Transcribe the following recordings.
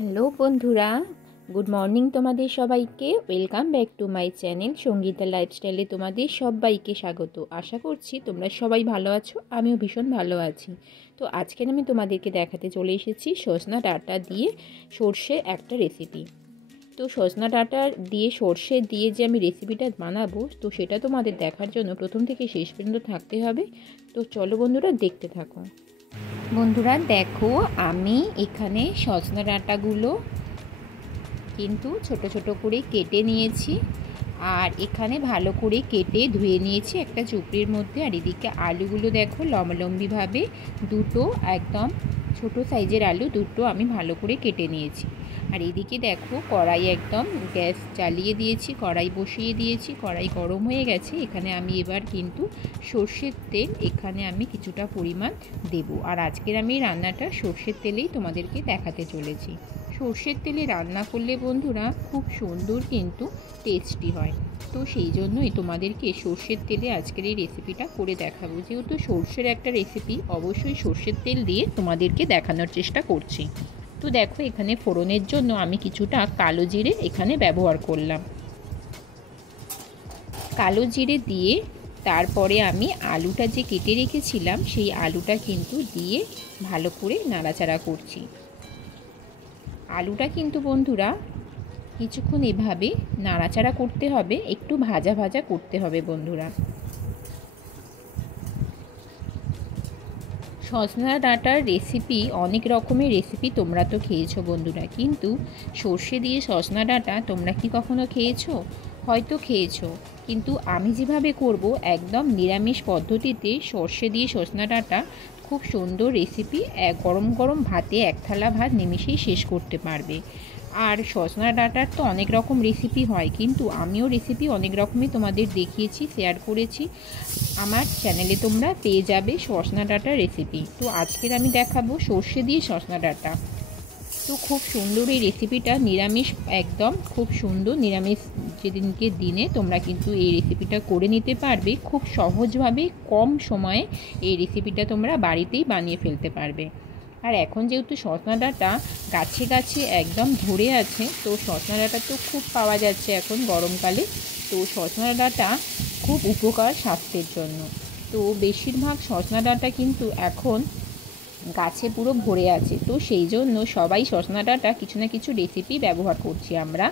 Hello বন্ধুরা, good morning তোমাদের সবাইকে। Welcome back to my channel Sangeeta লাইফস্টাইলে তোমাদের সবাইকে স্বাগত। আশা করছি তোমরা সবাই ভালো আছো, আমিও ভীষণ ভালো আছি। তো আজকে আমি তোমাদেরকে দেখাতে চলে এসেছি সজনা ডাঁটা দিয়ে সর্ষে একটা রেসিপি। তো সজনা ডাঁটা দিয়ে সর্ষে দিয়ে যে আমি রেসিপিটা বানাবো, তো সেটা তোমাদের দেখার জন্য প্রথম থেকে শেষ পর্যন্ত থাকতে হবে। তো চলো বন্ধুরা, দেখতে থাকো। বন্ধুরা দেখো, আমি এখানে সজনা ডাঁটাগুলো কিন্তু ছোট ছোট করে কেটে নিয়েছি, আর এখানে ভালো করে কেটে ধুয়ে নিয়েছি একটা চুপড়ির মধ্যে। আর এদিকে আলুগুলো দেখো লম্বালম্বিভাবে দুটো একদম ছোট সাইজের আলু দুটো আমি ভালো করে কেটে নিয়েছি। আর এদিকে দেখো কড়াই একদম গ্যাস জ্বালিয়ে দিয়েছি, কড়াই বসিয়ে দিয়েছি, কড়াই গরম হয়ে গেছে। এখানে আমি এবার কিন্তু সর্ষের তেল এখানে আমি কিছুটা পরিমাণ দেব। আর আজকের আমি রান্নাটা সর্ষের তেলেই তোমাদেরকে দেখাতে চলেছি। সর্ষের তেলে রান্না করলে বন্ধুরা খুব সুন্দর কিন্তু টেস্টি হয়। তো সেই জন্যই তোমাদেরকে সর্ষের তেলে আজকের এই রেসিপিটা করে দেখাবো। যেহেতু সর্ষের একটা রেসিপি, অবশ্যই সর্ষের তেল দিয়ে তোমাদেরকে দেখানোর চেষ্টা করছি। তো দেখো, এখানে ফোড়নের জন্য আমি কিছুটা কালো জিরে এখানে ব্যবহার করলাম। কালো জিরে দিয়ে তারপরে আমি আলুটা যে কেটে রেখেছিলাম সেই আলুটা কিন্তু দিয়ে ভালো করে নাড়াচাড়া করছি। আলুটা কিন্তু বন্ধুরা কিছুক্ষণ এভাবে নাড়াচাড়া করতে হবে, একটু ভাজা ভাজা করতে হবে বন্ধুরা। সজনা ডাঁটার রেসিপি, অনেক রকমের রেসিপি তোমরা তো খেয়েছো বন্ধুরা, কিন্তু সর্ষে দিয়ে সজনা ডাঁটা তোমরা কি কখনো খেয়েছো? হয়তো খেয়েছো, কিন্তু আমি যেভাবে করব একদম নিরামিষ পদ্ধতিতে সর্ষে দিয়ে সজনা ডাঁটা, খুব সুন্দর রেসিপি। গরম গরম ভাতে এক থালা ভাত নিমিষেই শেষ করতে পারবে। আর সজনা ডাঁটার তো অনেক রকম রেসিপি হয়, কিন্তু আমিও রেসিপি অনেক রকমই তোমাদের দেখিয়েছি, শেয়ার করেছি। আমার চ্যানেলে তোমরা পেয়ে যাবে সজনা ডাঁটার রেসিপি। তো আজকের আমি দেখাবো সর্ষে দিয়ে সজনা ডাঁটা। তো খুব সুন্দর এই রেসিপিটা, নিরামিষ একদম খুব সুন্দর। নিরামিষ যেদিনকে দিনে তোমরা কিন্তু এই রেসিপিটা করে নিতে পারবে খুব সহজভাবে, কম সময়ে এই রেসিপিটা তোমরা বাড়িতেই বানিয়ে ফেলতে পারবে। আর এখন যেহেতু সজনা ডাঁটা গাছে গাছে একদম ধরে আছে, তো সজনা ডাঁটা তো খুব পাওয়া যাচ্ছে এখন গরমকালে। তো সজনা ডাঁটা খুব উপকার স্বাস্থ্যের জন্য। তো বেশিরভাগ সজনা ডাঁটা কিন্তু এখন গাছে পুরো ভরে আছে। তো সেই জন্য সবাই সজনা ডাঁটা কিছু না কিছু রেসিপি ব্যবহার করছি আমরা,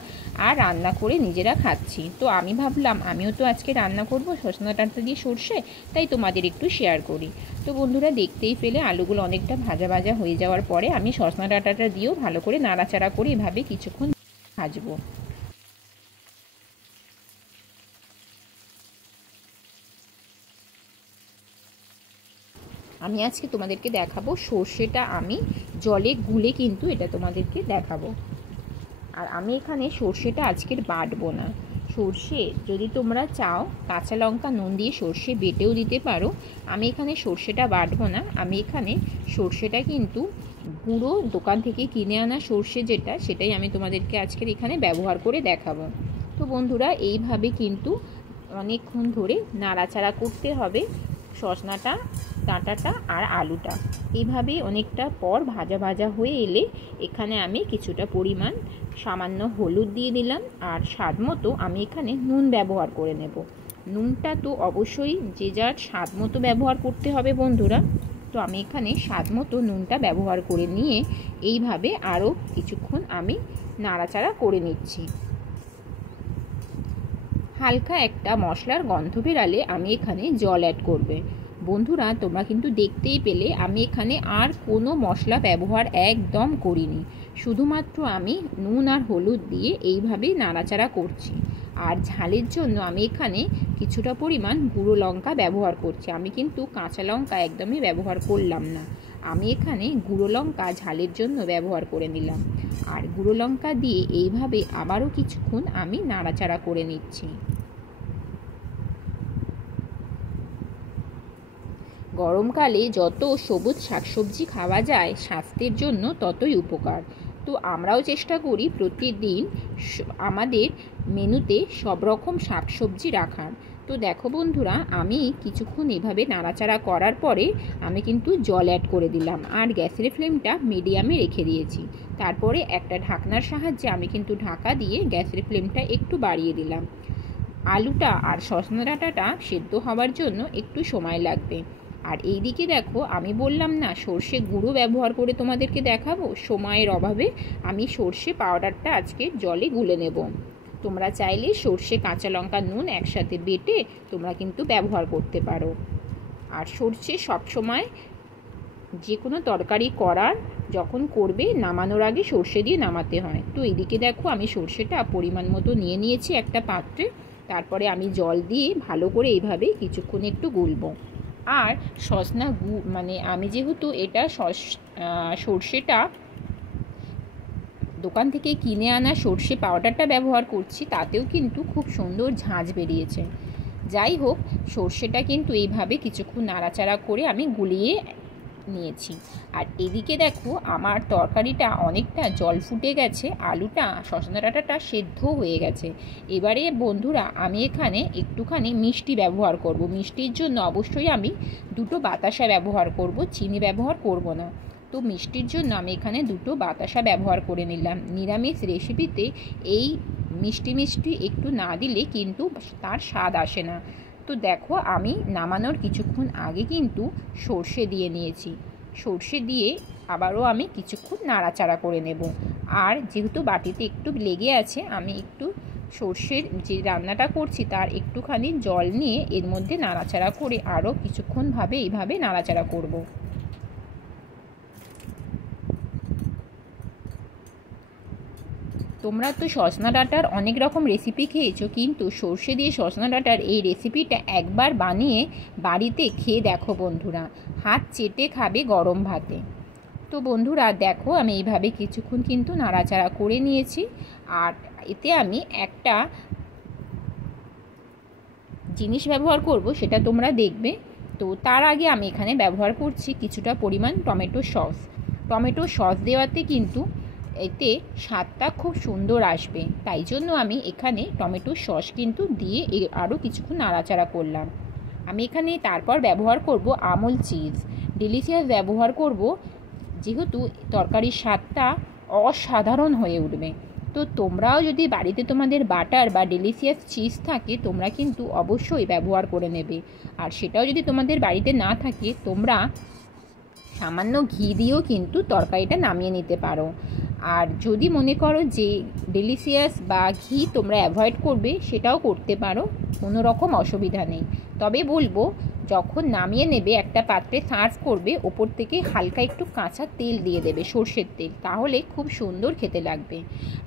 আর রান্না করে নিজেরা খাচ্ছি। তো আমি ভাবলাম আমিও তো আজকে রান্না করব সজনা ডাঁটা দিয়ে সর্ষে, তাই তোমাদের একটু শেয়ার করি। তো বন্ধুরা দেখতেই পেলে আলুগুলো অনেকটা ভাজা ভাজা হয়ে যাওয়ার পরে আমি সজনা ডাঁটাটা দিয়েও ভালো করে নাড়াচাড়া করে এভাবে কিছুক্ষণ ভাজবো। আমি আজকে তোমাদেরকে দেখাবো সর্ষেটা আমি জলে গুলে কিন্তু এটা তোমাদেরকে দেখাবো। আর আমি এখানে সর্ষেটা আজকের বাটবো না। সর্ষে যদি তোমরা চাও কাঁচা লঙ্কা নুন দিয়ে সর্ষে বেটেও দিতে পারো। আমি এখানে সর্ষেটা বাটবো না, আমি এখানে সর্ষেটা কিন্তু গুঁড়ো দোকান থেকে কিনে আনা সর্ষে যেটা, সেটাই আমি তোমাদেরকে আজকের এখানে ব্যবহার করে দেখাবো। তো বন্ধুরা এইভাবে কিন্তু অনেকক্ষণ ধরে নাড়াচাড়া করতে হবে সজনাটা, ডাঁটাটা আর আলুটা। এইভাবে অনেকটা পর ভাজা ভাজা হয়ে এলে এখানে আমি কিছুটা পরিমাণ সামান্য হলুদ দিয়ে দিলাম, আর স্বাদ মতো আমি এখানে নুন ব্যবহার করে নেব। নুনটা তো অবশ্যই যে যার স্বাদ মতো ব্যবহার করতে হবে বন্ধুরা। তো আমি এখানে স্বাদ মতো নুনটা ব্যবহার করে নিয়ে এইভাবে আরও কিছুক্ষণ আমি নাড়াচাড়া করে নিচ্ছি। হালকা একটা মশলার গন্ধ বেরালে আমি এখানে জল অ্যাড করবে। বন্ধুরা তোমরা কিন্তু দেখতেই পেলে আমি এখানে আর কোনো মশলা ব্যবহার একদম করিনি, শুধুমাত্র আমি নুন আর হলুদ দিয়ে এইভাবেই নাড়াচাড়া করছি। আর ঝালের জন্য আমি এখানে কিছুটা পরিমাণ গুঁড়ো লঙ্কা ব্যবহার করছি। আমি কিন্তু কাঁচা লঙ্কা একদমই ব্যবহার করলাম না, আমি এখানে গুঁড়ো লঙ্কা ঝালের জন্য ব্যবহার করে নিলাম। আর গুঁড়ো লঙ্কা দিয়ে এইভাবে আবারও কিছুক্ষণ আমি নাড়াচাড়া করে নিচ্ছি। গরমকালে যত সবুজ শাকসবজি খাওয়া যায় স্বাস্থ্যের জন্য ততই উপকার। তো আমরাও চেষ্টা করি প্রতিদিন আমাদের মেনুতে সব রকম শাকসবজি রাখার। তো দেখো বন্ধুরা, আমি কিছুক্ষণ এভাবে নাড়াচাড়া করার পরে আমি কিন্তু জল অ্যাড করে দিলাম আর গ্যাসের ফ্লেমটা মিডিয়ামে রেখে দিয়েছি। তারপরে একটা ঢাকনার সাহায্যে আমি কিন্তু ঢাকা দিয়ে গ্যাসের ফ্লেমটা একটু বাড়িয়ে দিলাম। আলুটা আর সজনা ডাঁটাটা সেদ্ধ হওয়ার জন্য একটু সময় লাগবে। আর এই দিকে দেখো, আমি বললাম না সর্ষে গুঁড়ো ব্যবহার করে তোমাদেরকে দেখাবো, সময়ের অভাবে আমি সর্ষে পাউডারটা আজকে জলে গুলে নেব। তোমরা চাইলে সর্ষে, কাঁচা লঙ্কা, নুন একসাথে বেটে তোমরা কিন্তু ব্যবহার করতে পারো। আর সর্ষে সবসময় যে কোনো তরকারি যখন করবে নামানোর আগে সর্ষে দিয়ে নামাতে হয়। তো এদিকে দেখো, আমি সর্ষেটা পরিমাণ মতো নিয়ে নিয়েছি একটা পাত্রে। তারপরে আমি জল দিয়ে ভালো করে এইভাবে কিছুক্ষণ একটু গুলবো। আর সজনা মানে আমি যেহেতু এটা সর্ষেটা দোকান থেকে কিনে আনা সর্ষে পাউডারটা ব্যবহার করছি, তাতেও কিন্তু খুব সুন্দর ঝাঁঝ বেরিয়েছে। যাই হোক, সর্ষেটা কিন্তু এইভাবে কিছুক্ষণ নাড়াচাড়া করে আমি গুলিয়ে নিয়েছি। আর এদিকে দেখো, আমার তরকারিটা অনেকটা জল ফুটে গেছে, আলুটা, সজনা ডাঁটাটা সেদ্ধ হয়ে গেছে। এবারে বন্ধুরা, আমি এখানে একটুখানি মিষ্টি ব্যবহার করব। মিষ্টির জন্য অবশ্যই আমি 2টো বাতাসা ব্যবহার করব, চিনি ব্যবহার করব না। তো মিষ্টির জন্য আমি এখানে 2টো বাতাসা ব্যবহার করে নিলাম। নিরামিষ রেসিপিতে এই মিষ্টি একটু না দিলে কিন্তু তার স্বাদ আসে না। তো দেখো, আমি নামানোর কিছুক্ষণ আগে কিন্তু সর্ষে দিয়ে নিয়েছি। সর্ষে দিয়ে আবারও আমি কিছুক্ষণ নাড়াচাড়া করে নেব। আর যেহেতু বাটিতে একটু লেগে আছে, আমি একটু সর্ষের যে রান্নাটা করছি তার একটুখানি জল নিয়ে এর মধ্যে নাড়াচাড়া করে আরও কিছুক্ষণভাবে এইভাবে নাড়াচাড়া করব। তোমরা তো সজনা ডাঁটার অনেক রকম রেসিপি খেয়েছো, কিন্তু সর্ষে দিয়ে সজনা ডাঁটার এই রেসিপিটা একবার বানিয়ে বাড়িতে খেয়ে দেখো বন্ধুরা, হাত চেটে খাবে গরম ভাতে। তো বন্ধুরা দেখো, আমি এইভাবে কিছুক্ষণ কিন্তু নাড়াচাড়া করে নিয়েছি। আর এতে আমি একটা জিনিস ব্যবহার করব, সেটা তোমরা দেখবে। তো তার আগে আমি এখানে ব্যবহার করছি কিছুটা পরিমাণ টমেটো সস। টমেটো সস দেওয়াতে কিন্তু এতে স্বাদটা খুব সুন্দর আসবে, তাই জন্য আমি এখানে টমেটো সস কিন্তু দিয়ে আরও কিছুক্ষণ নাড়াচাড়া করলাম। আমি এখানে তারপর ব্যবহার করব আমুল চিজ। ডিলিশিয়াস ব্যবহার করব, যেহেতু তরকারির স্বাদটা অসাধারণ হয়ে উঠবে। তো তোমরাও যদি বাড়িতে তোমাদের বাটার বা ডিলিশিয়াস চিজ থাকে, তোমরা কিন্তু অবশ্যই ব্যবহার করে নেবে। আর সেটাও যদি তোমাদের বাড়িতে না থাকে, তোমরা সামান্য ঘি দিয়েও কিন্তু তরকারিটা নামিয়ে নিতে পারো। আর যদি মনে করো যে ডিলিশিয়াস বা ঘি তোমরা অ্যাভয়েড করবে, সেটাও করতে পারো, কোনো রকম অসুবিধা নেই। তবে বলবো, যখন নামিয়ে নেবে একটা পাত্রে সার্ভ করবে, ওপর থেকে হালকা একটু কাঁচা তেল দিয়ে দেবে, সর্ষের তেল, তাহলে খুব সুন্দর খেতে লাগবে।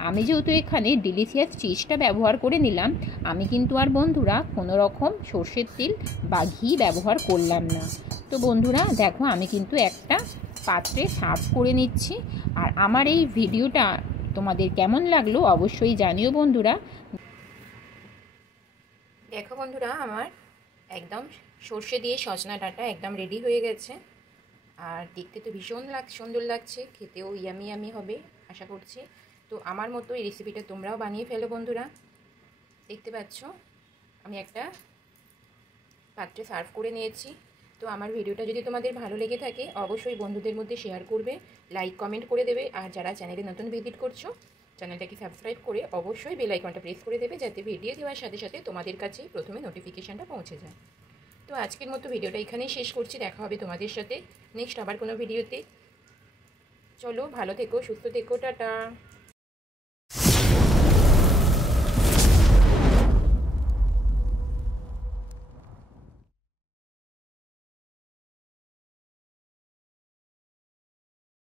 আমি যেহেতু এখানে ডিলিশিয়াস চিজটা ব্যবহার করে নিলাম, আমি কিন্তু আর বন্ধুরা কোনো রকম সর্ষের তেল বা ঘি ব্যবহার করলাম না। তো বন্ধুরা দেখো, আমি কিন্তু একটা পাত্রে সার্ভ করে নিচ্ছি। আর আমার এই ভিডিওটা তোমাদের কেমন লাগলো অবশ্যই জানিও বন্ধুরা। দেখো বন্ধুরা, আমার একদম সর্ষে দিয়ে সজনা ডাঁটা একদম রেডি হয়ে গেছে। আর দেখতে তো ভীষণ সুন্দর লাগছে, খেতেও ইয়ামি হবে আশা করছি। তো আমার মতো এই রেসিপিটা তোমরাও বানিয়ে ফেলো বন্ধুরা। দেখতে পাচ্ছ আমি একটা পাত্রে সার্ভ করে নিয়েছি। তো আমার ভিডিওটা যদি তোমাদের ভালো লেগে থাকে, অবশ্যই বন্ধুদের মধ্যে শেয়ার করবে, লাইক কমেন্ট করে দেবে। আর যারা চ্যানেলে নতুন ভিজিট করছো, চ্যানেলটাকে সাবস্ক্রাইব করে অবশ্যই বেল আইকনটা প্রেস করে দেবে, যাতে ভিডিও দেওয়ার সাথে সাথে তোমাদের কাছে প্রথমে নোটিফিকেশানটা পৌঁছে যায়। তো আজকের মতো ভিডিওটা এখানেই শেষ করছি। দেখা হবে তোমাদের সাথে নেক্সট আবার কোনো ভিডিওতে। চলো, ভালো থেকো, সুস্থ থেকো, টাটা।